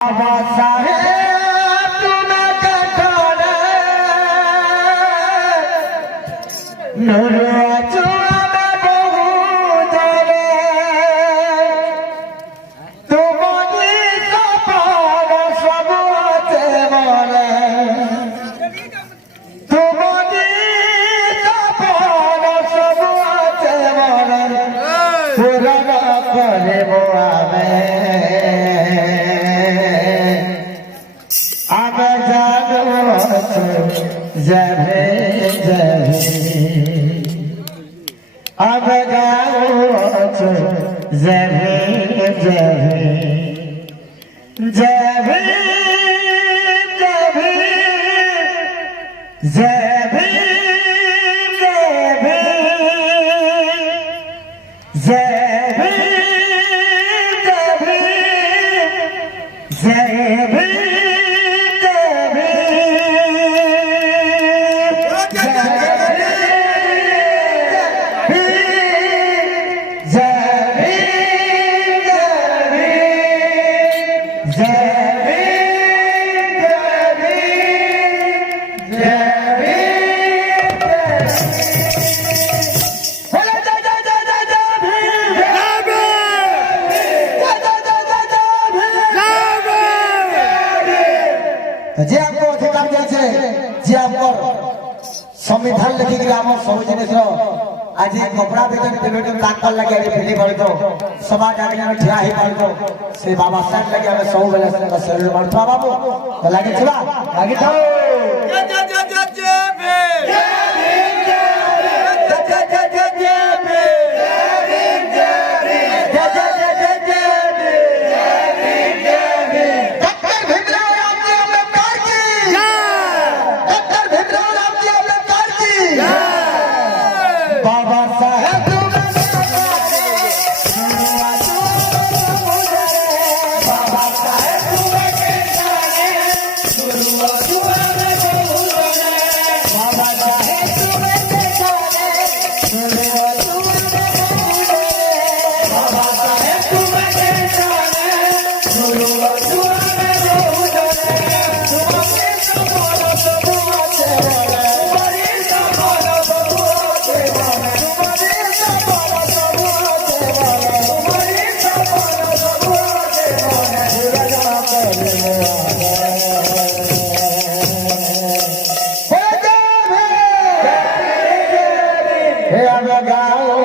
बाबासाहेब तुमका ठाणे नरवाचो आमे बहु जाने तुमनी सपार सबते मने तुमनी सपार सबते मने पूरा करे आमे जबे अब गाओ जबे जबे जबे जबे जबे जबे जबे जबे जे आपको अधिकार दिया जे आपको संविधान लिखिक आम सब जिन आज कपड़ा बेतन पेमेंट ताकल लगे आज फिली पड़ो समाज आगे आम ठिया ही पड़ो से बाबा साहब लगे आम सब बेले शरीर बढ़ता बाबू तो लगे लगे गाओ